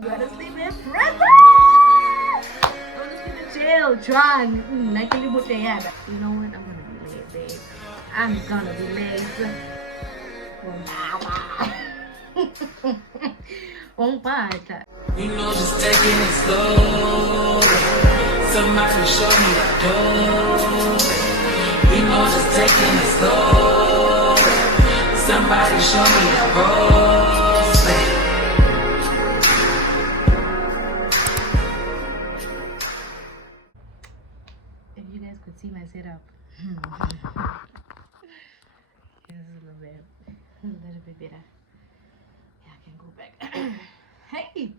Gotta sleep in prison. Gotta sleep in jail. Drunk. You know what? I'm gonna be late, babe. I'm gonna be late. Won't bite. You know, just taking it slow. Somebody show me the door. You know, just taking it slow. Somebody show me the ropes. If you guys could see my setup, this is a little bit better. Yeah, I can go back. Hey,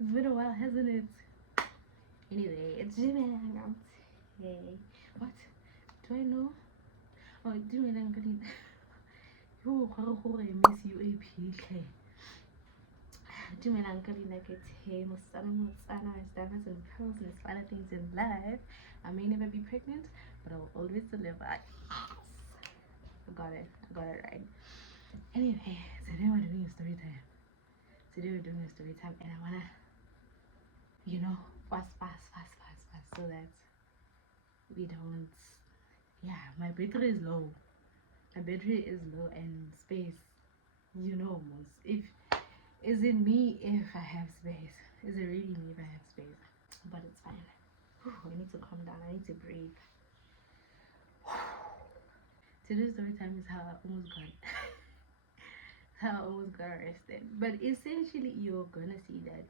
it's been a while, hasn't it? Anyway, it's Jimmy Hangout. Hey, what? Do I know? Oh, Jimmy Hangout. You miss you a PK. Jimmy Hangout, like it's him, son, his diamonds and pearls and his finer things in life. I may never be pregnant, but I'll always deliver. Yes! I got it right. Anyway, today we're doing a story time. And I wanna, fast, so that we don't. Yeah, my battery is low. And space. Most. Is it me if I have space? Is it really me if I have space? But it's fine. Whew, I need to calm down. I need to breathe. Today's story time is how I almost got arrested. But essentially, you're gonna see that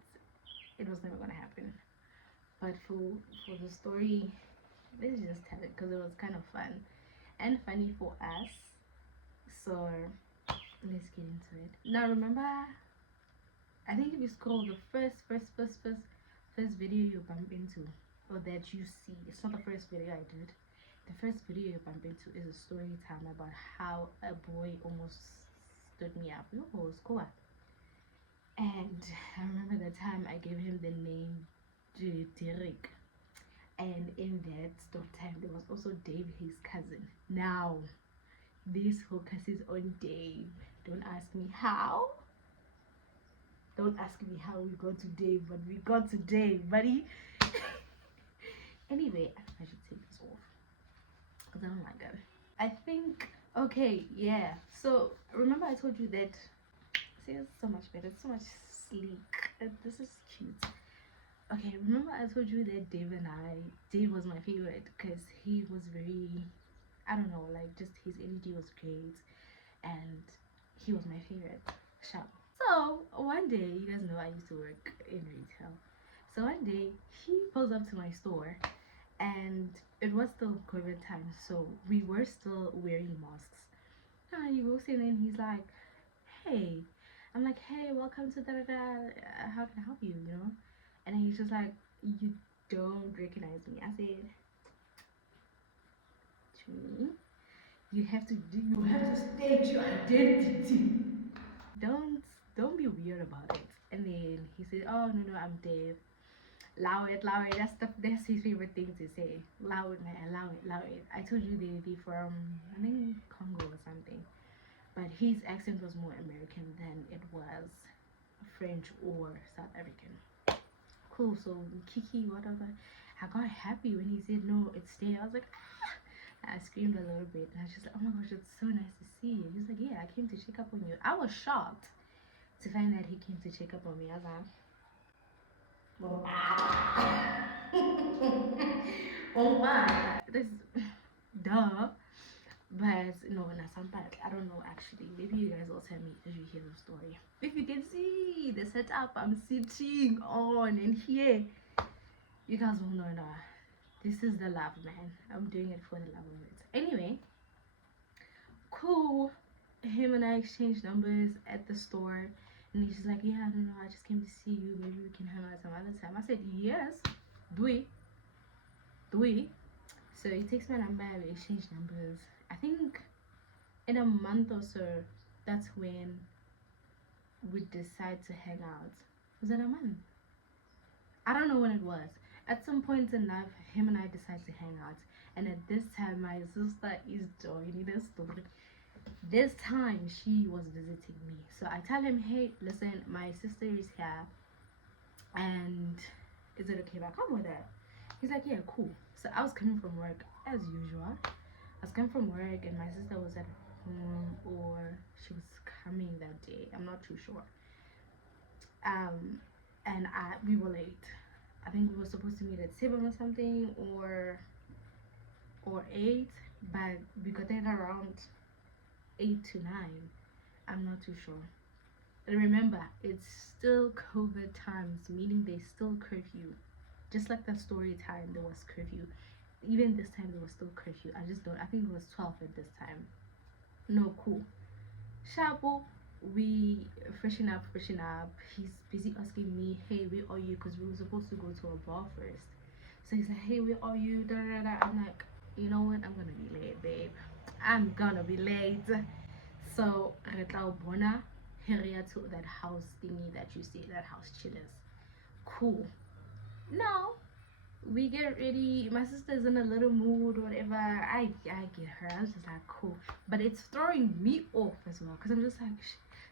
it was never gonna happen. But for the story, let's just tell it because it was kind of fun and funny for us. So let's get into it. Now remember, I think if you scroll the first video you bump into, or that you see, it's not the first video I did. The first video you bump into is a story time about how a boy almost stood me up. Oh, it's cool. And I remember the time I gave him the name Derek. And in that story time, there was also Dave, his cousin. Now, this focus is on Dave. Don't ask me how. Don't ask me how we got to Dave, but we got to Dave, buddy. Anyway, I should take this off because I don't like it. I think, okay, yeah. So, remember I told you that, see, it's so much better. It's so much sleek. This is cute. Okay, remember I told you that Dave was my favorite because he was very, I don't know, like just his energy was great and he was my favorite. Sharp. So one day, you guys know I used to work in retail. So one day he pulls up to my store and it was still COVID time, so we were still wearing masks. And he walks in and he's like, hey. I'm like, hey, welcome to da-da-da. How can I help you, And then he's just like, you don't recognize me. I said, to me, you have to state your identity. Don't be weird about it. And then he said, oh no, I'm Dave. Allow it. That's his favorite thing to say. Allow it, man, allow it. I told you they're from, I think, Congo or something. But his accent was more American than it was French or South African. Cool, so Kiki, whatever. I got happy when he said, no, it's stay. I was like, ah! I screamed a little bit. And I was just like, oh my gosh, it's so nice to see you. He was like, yeah, I came to check up on you. I was shocked to find that he came to check up on me. I was like, oh my. This, duh. But no, not some part. I don't know actually. Maybe you guys will tell me if you hear the story. If you can see the setup I'm sitting on and here, you guys will know now. This is the love, man. I'm doing it for the love of it. Anyway, cool. Him and I exchanged numbers at the store, and he's just like, yeah, no, I just came to see you. Maybe we can hang out some other time. I said, yes, do it. So he takes my number, we exchange numbers. I think in a month or so, that's when we decide to hang out. Was it a month? I don't know when it was. At some point in life, him and I decided to hang out. And at this time, my sister is joining the story. This time, she was visiting me. So I tell him, hey, listen, my sister is here. And is it okay if I come with that? He's like, yeah, cool. So I was coming from work as usual. I was coming from work and my sister was at home, or she was coming that day. I'm not too sure. Um, and we were late. I think we were supposed to meet at 7 or something, or 8, but we got there around 8 to 9. I'm not too sure. And remember, it's still COVID times, meaning there's still curfew. Just like the story time, there was curfew. Even this time, there was still curfew. I just don't. I think it was 12 at this time. No, cool. Shabu, we freshen up, freshen up. He's busy asking me, hey, where are you? Because we were supposed to go to a bar first. So he's like, hey, where are you? Da, da, da. I'm like, you know what? I'm gonna be late, babe. I'm gonna be late. So re tla bona area to that house thingy that you see, that house chillers. Cool. Now we get ready. My sister's in a little mood, whatever. I get her. I was just like, cool. But it's throwing me off as well, because I'm just like,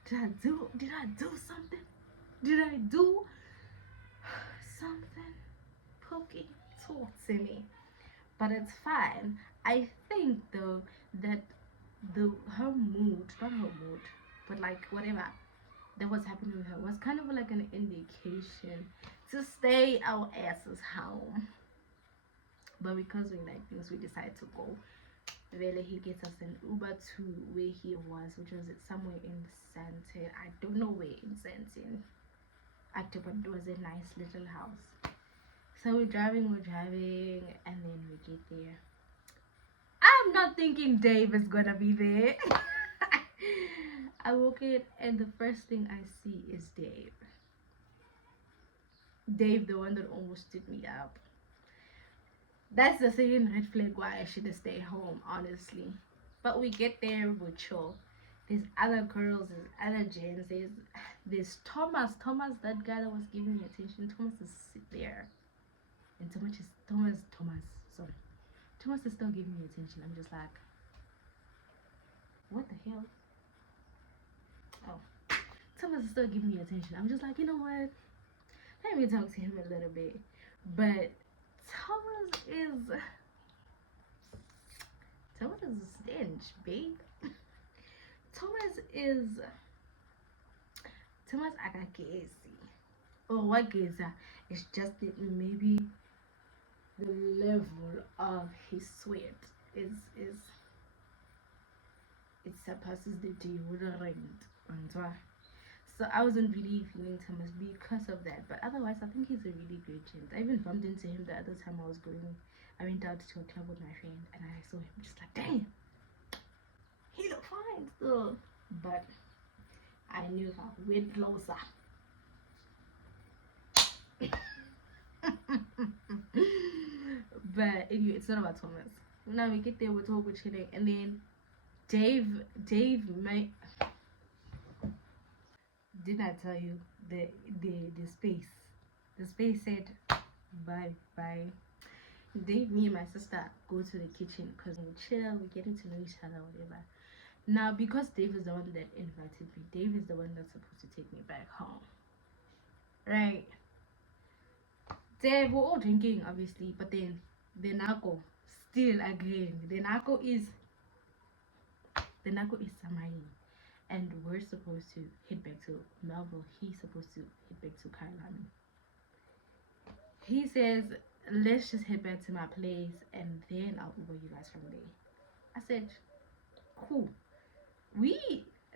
did I do something? Did I do something? Pokey, talk to me. But it's fine. I think though that her mood, not her mood, but like whatever that was happening with her was kind of like an indication to stay our asses home. But because we like things, we decided to go. Really, he gets us an Uber to where he was, which was somewhere in Santin. I don't know where in Santin. Actually, but it was a nice little house. So we're driving, and then we get there. I'm not thinking Dave is gonna be there. I walk in, and the first thing I see is Dave. Dave, the one that almost stood me up. That's the second red flag why I should have stayed home, honestly. But we get there, we're chill. There's other girls, there's other gents, there's Thomas. Thomas, that guy that was giving me attention. Thomas is there. And Thomas, sorry. Thomas is still giving me attention. I'm just like, what the hell? Oh. Thomas is still giving me attention. I'm just like, you know what? Let me talk to him a little bit. But Thomas is a stench, babe. Thomas akagezi. Or what geza? It's just that maybe the level of his sweat is it surpasses the deodorant. So I wasn't really feeling Thomas because of that. But otherwise, I think he's a really great gent. I even bumped into him the other time I went out to a club with my friend, and I saw him just like, damn, he looked fine still. But I knew how. Went closer. But anyway, it's not about Thomas. Now we get there, we're talking, we're chilling, and then Dave, did I tell you the space? The space said bye bye. Dave, me and my sister go to the kitchen because we chill, we getting to know each other, whatever. Now, because Dave is the one that invited me, Dave is the one that's supposed to take me back home, right? Dave, we're all drinking, obviously, but then the narco still again. The narco is Samayi, and we're supposed to head back to Melville. He's supposed to head back to Kailani. He says, let's just head back to my place and then I'll Uber you guys from there. I said, cool.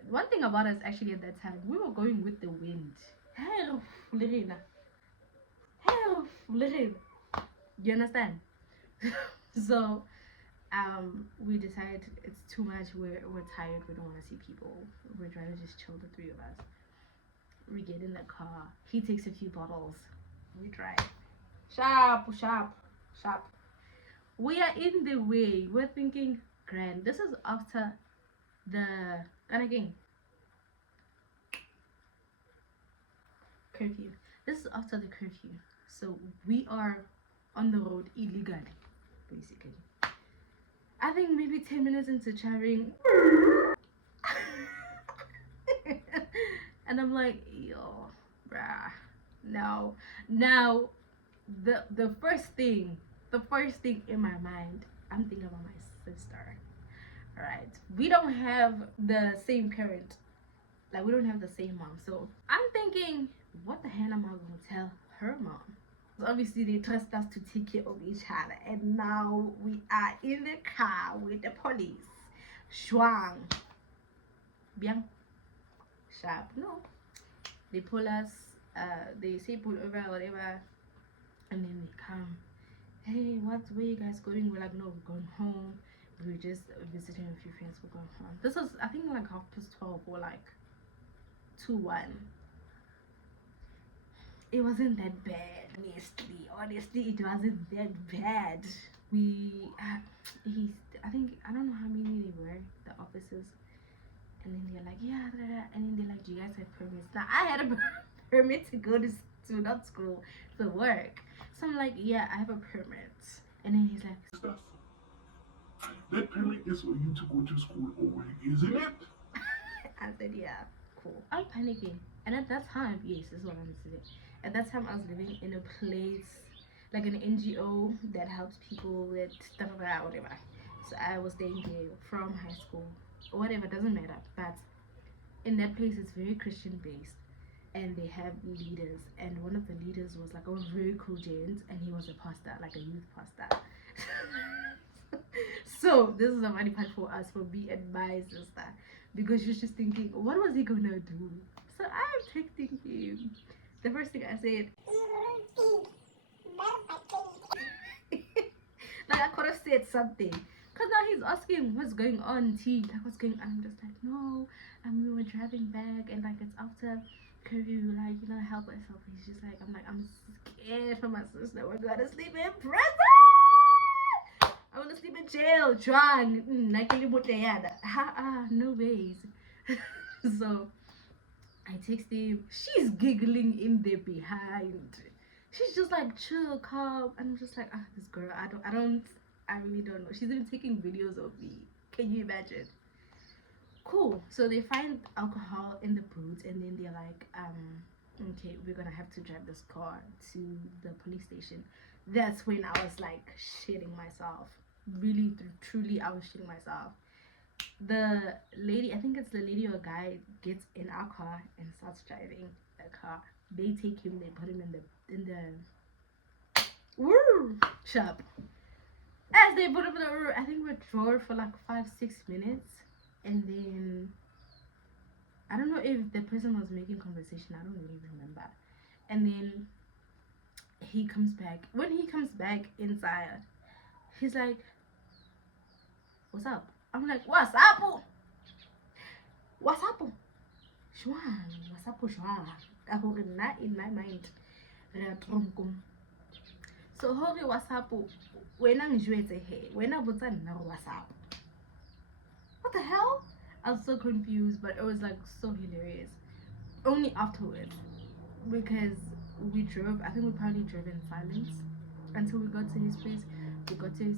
One thing about us actually at that time, we were going with the wind. Hell, you understand? So we decided it's too much, we're tired, we don't want to see people, we're trying to just chill, the three of us. We get in the car, he takes a few bottles, we drive sharp. We are in the way, we're thinking grand. This is after the curfew. This is after the curfew, so we are on the road illegally, basically. I think maybe 10 minutes into traveling, and I'm like, yo, bruh, No. Now, the first thing in my mind, I'm thinking about my sister. All right, we don't have the same parent, like we don't have the same mom. So I'm thinking, what the hell am I gonna tell her mom? Obviously they trust us to take care of each other, and now we are in the car with the police. Shwang. Bien. Sharp. No. They pull us, they say pull over or whatever, and then they come. Hey, where you guys going? We're like, no, we're going home. We're just visiting a few friends. We're going home. This was, I think, like 12:30 or like 2:1. It wasn't that bad, honestly it wasn't that bad. We he's I think, I don't know how many they were, the officers, and then they're like, yeah, da, da, da. And then they're like, do you guys have permits? Now I had a permit to go to not school, to work. So I'm like, yeah, I have a permit. And then he's like, that permit is for you to go to school or work, isn't it? I said, yeah, cool. I'm panicking. And at that time, yes, this is what I'm saying. At that time, I was living in a place, like an NGO that helps people with whatever. So I was staying there from high school, or whatever, doesn't matter. But in that place, it's very Christian based. And they have leaders. And one of the leaders was like a very cool gent, and he was a pastor, like a youth pastor. So this is a funny part for us, for me and my sister, because she's just thinking, what was he gonna do? So I'm texting him. The first thing I said, like I could have said something, cause now he's asking what's going on, T, like what's going on. I'm just like, no, we were driving back, and like it's after curfew, like help myself. He's just like, I'm scared for my sister. We're gonna sleep in prison. I want to sleep in jail, drunk. No ways. So I text him. She's giggling in the behind. She's just like, chill, calm. And I'm just like, this girl, I really don't know. She's even taking videos of me. Can you imagine? Cool. So they find alcohol in the boot, and then they're like, okay, we're gonna have to drive this car to the police station. That's when I was like shitting myself. Really, truly, I was shitting myself. The lady, I think it's the lady or guy, gets in our car and starts driving the car. They take him, they put him in the shop. As they put him in the, I think we drove for like 5-6 minutes, and then I don't know if the person was making conversation. I don't really remember. And then he comes back. When he comes back inside, he's like, what's up? I'm like, what's up? What's up? Shwang, what's up, shwang? Not in my mind. So hori what's up? When I'm when I was what's up? What the hell? I was so confused, but it was like so hilarious. Only afterwards, because we drove. I think we probably drove in silence until we got to his place. We got tea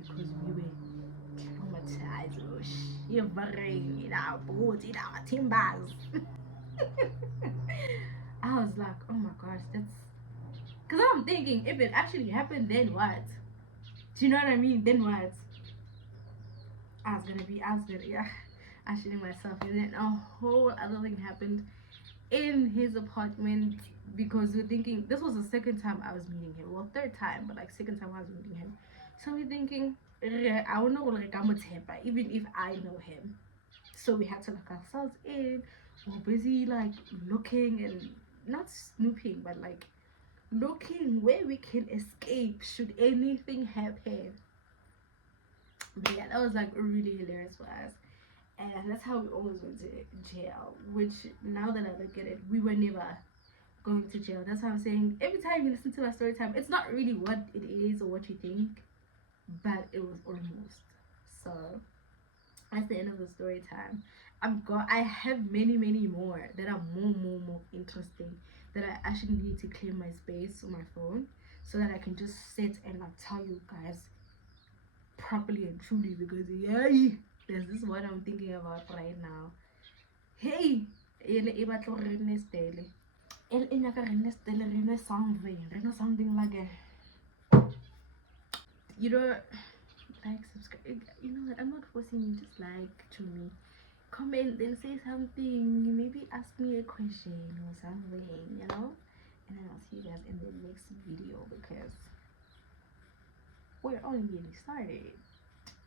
because we were traumatized. Shivering in our boots, in our timbers. I was like, oh my gosh, that's. Because I'm thinking, if it actually happened, then what? Do you know what I mean? Then what? I was gonna, yeah, I shitting myself. And then a whole other thing happened in his apartment, because we're thinking, this was the second time I was meeting him. Well, third time, but like second time I was meeting him. So we're thinking, I don't know, like I'm a temper, even if I know him. So we had to lock ourselves in. We're busy like looking and not snooping, but like looking where we can escape should anything happen. But yeah, that was like really hilarious for us. And that's how we always went to jail. Which, now that I look at it, we were never going to jail. That's why I'm saying, every time you listen to my story time, it's not really what it is or what you think, but it was almost. So that's the end of the story time. I have many more that are more interesting, that I actually need to clear my space on my phone, so that I can just sit and like tell you guys properly and truly, because this is what I'm thinking about right now. Hey, something like a, you know, like, subscribe. You know what? I'm not forcing you. Just like to me, comment and say something. Maybe ask me a question or something. You know, and then I'll see you guys in the next video because we're only getting started.